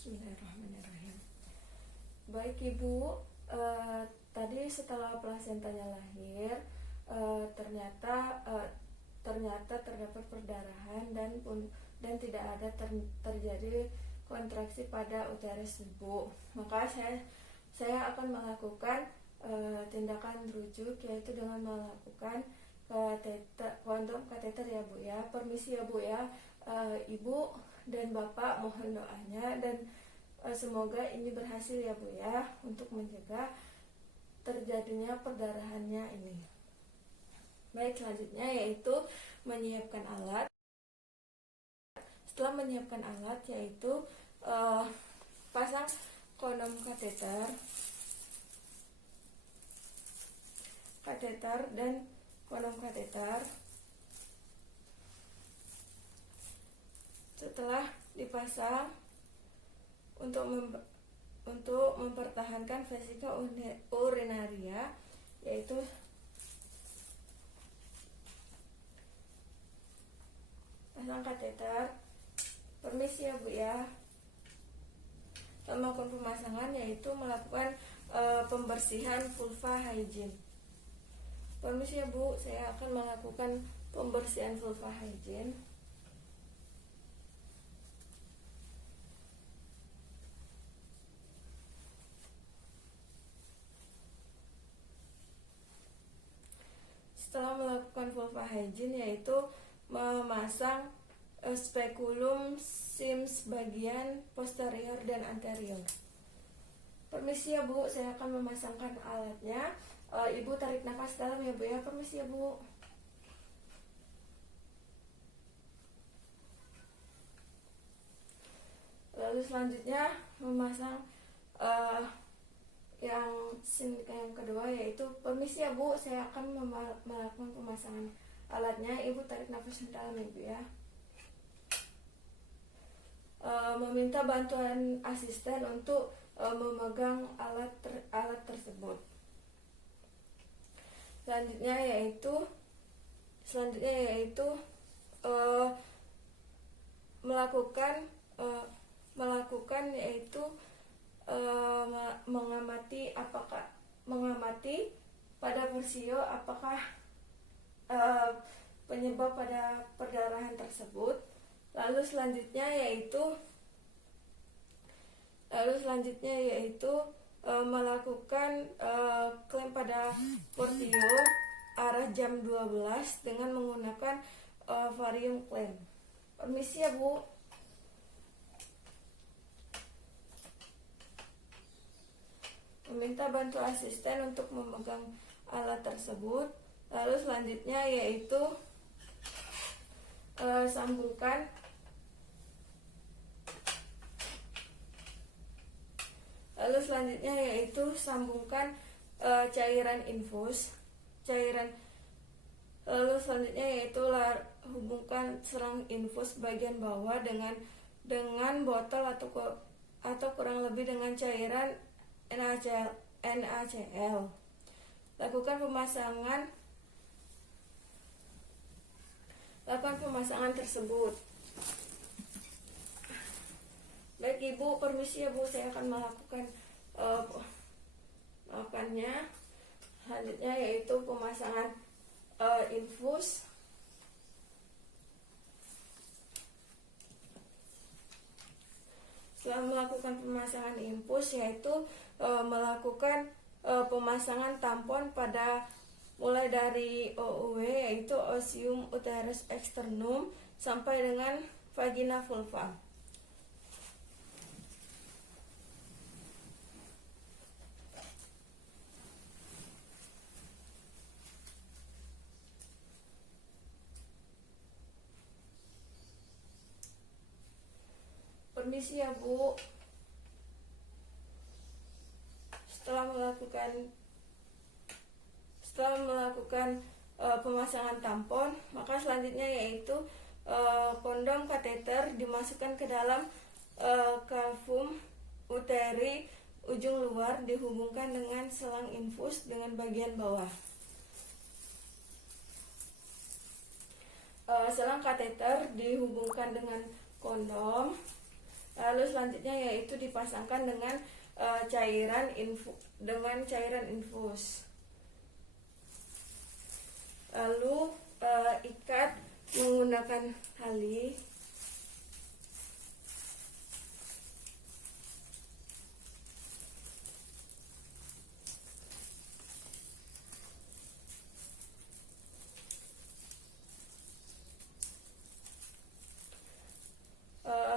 Bismillahirrahmanirrahim. Baik Ibu, tadi setelah plasentanya lahir, ternyata terdapat perdarahan dan tidak ada terjadi kontraksi pada uterus ibu. Maka saya akan melakukan tindakan rujuk, yaitu dengan melakukan kondom kateter ya Bu ya. Permisi ya Bu ya, Ibu dan Bapak mohon doanya dan semoga ini berhasil ya Bu ya untuk mencegah terjadinya perdarahannya ini. Baik, selanjutnya yaitu menyiapkan alat. Setelah menyiapkan alat yaitu pasang kondom kateter dan kondom kateter. Setelah dipasang, untuk mempertahankan vesika urinaria, yaitu pasang kateter. Permisi ya Bu ya, melakukan pemasangan yaitu melakukan pembersihan vulva hygiene. Permisi ya Bu, saya akan melakukan pembersihan vulva hygiene. Setelah melakukan vulva hygiene yaitu memasang spekulum sims bagian posterior dan anterior. Permisi ya Bu, saya akan memasangkan alatnya. Ibu tarik nafas dalam ya Bu ya. Permisi ya Bu. Lalu selanjutnya memasang yang kedua yaitu, permisi ya Bu, saya akan melakukan pemasangan alatnya. Ibu tarik nafas dalam ya Bu ya. Meminta bantuan asisten untuk memegang alat tersebut. Selanjutnya yaitu mengamati pada persio apakah penyebab pada perdarahan tersebut. Lalu selanjutnya yaitu melakukan klem pada portio arah jam 12 dengan menggunakan varium klem. Permisi ya Bu. Meminta bantu asisten untuk memegang alat tersebut. Lalu selanjutnya yaitu sambungkan cairan infus. Lalu selanjutnya yaitu hubungkan selang infus bagian bawah dengan botol atau kurang lebih dengan cairan NaCl. Lakukan pemasangan tersebut. Baik Ibu, permisi ya Bu, saya akan melakukannya. Selanjutnya yaitu pemasangan infus. Setelah melakukan pemasangan infus yaitu melakukan pemasangan tampon pada mulai dari OUW yaitu Osium Uterus Externum sampai dengan vagina vulva. Permisi ya Bu. Setelah melakukan pemasangan tampon, maka selanjutnya yaitu kondom kateter dimasukkan ke dalam cavum uteri ujung luar, dihubungkan dengan selang infus dengan bagian bawah. Selang kateter dihubungkan dengan kondom. Lalu selanjutnya yaitu dipasangkan dengan cairan infus. Lalu ikat menggunakan tali.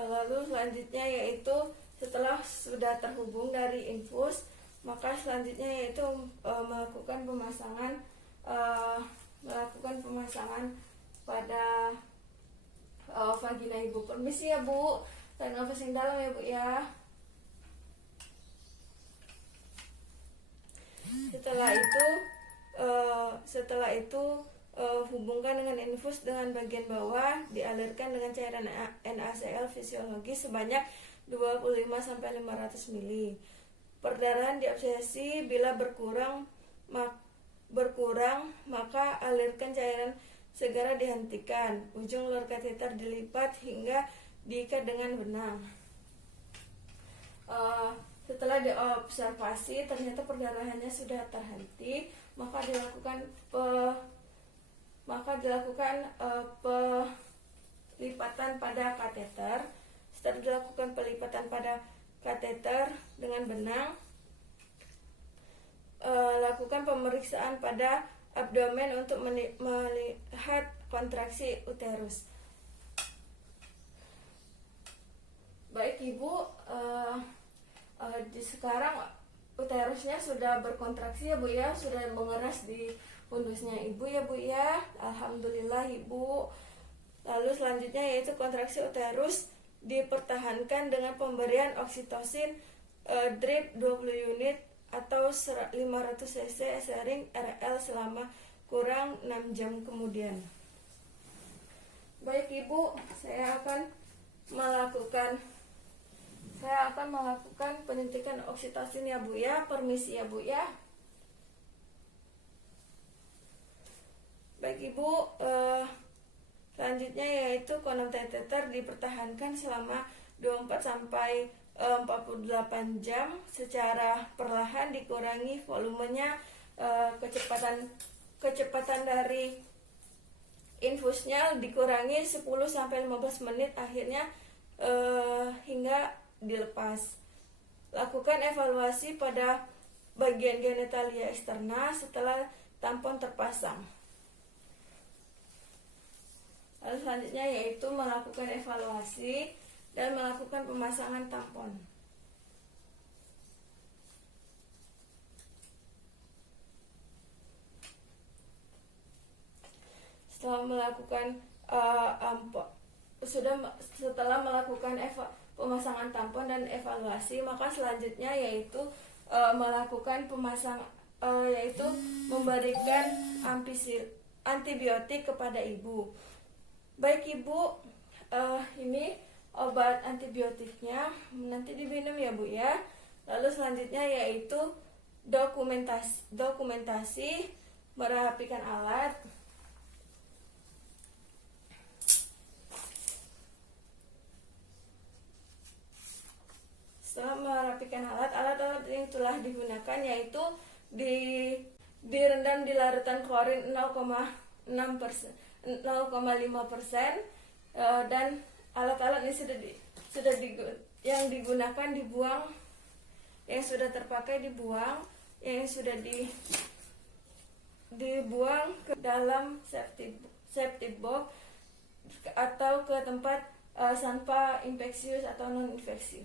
Lalu selanjutnya yaitu setelah sudah terhubung dari infus, maka selanjutnya yaitu melakukan pemasangan pada vagina ibu. Permisi ya Bu, tarik nafas yang dalam ya Bu ya. Setelah itu hubungkan dengan infus dengan bagian bawah, dialirkan dengan cairan NaCl fisiologis sebanyak 25-500 ml. Perdarahan diabsesi bila berkurang maka alirkan cairan segera dihentikan. Ujung lor kateter dilipat hingga diikat dengan benang. Setelah diobservasi ternyata perdarahannya sudah terhenti, maka dilakukan pelipatan pada kateter. Setelah dilakukan pelipatan pada kateter dengan benang, lakukan pemeriksaan pada abdomen untuk melihat kontraksi uterus. Baik Ibu, sekarang uterusnya sudah berkontraksi ya Bu ya, sudah mengeras di fundusnya Ibu ya Bu ya. Alhamdulillah Ibu. Lalu selanjutnya yaitu kontraksi uterus dipertahankan dengan pemberian oksitosin drip 20 unit atau 500 cc sering RL selama kurang 6 jam kemudian. Baik Ibu, saya akan melakukan penyuntikan oksitosin ya Bu ya. Permisi ya Bu ya. Baik Ibu, selanjutnya yaitu kondom kateter dipertahankan selama 24-48 jam secara perlahan, dikurangi volumenya, kecepatan dari infusnya dikurangi 10-15 menit akhirnya hingga dilepas. Lakukan evaluasi pada bagian genitalia eksterna setelah tampon terpasang. Lalu selanjutnya yaitu melakukan evaluasi dan melakukan pemasangan tampon. Setelah melakukan pemasangan tampon dan evaluasi, maka selanjutnya yaitu memberikan antibiotik kepada ibu. Baik Ibu, ini obat antibiotiknya nanti diminum ya Bu ya. Lalu selanjutnya yaitu dokumentasi merapikan alat. Setelah merapikan alat-alat yang telah digunakan yaitu direndam di larutan klorin 0,5% dan alat-alat ini yang digunakan dibuang, yang sudah terpakai dibuang, yang sudah dibuang ke dalam septic box atau ke tempat sampah infeksius atau non infeksi.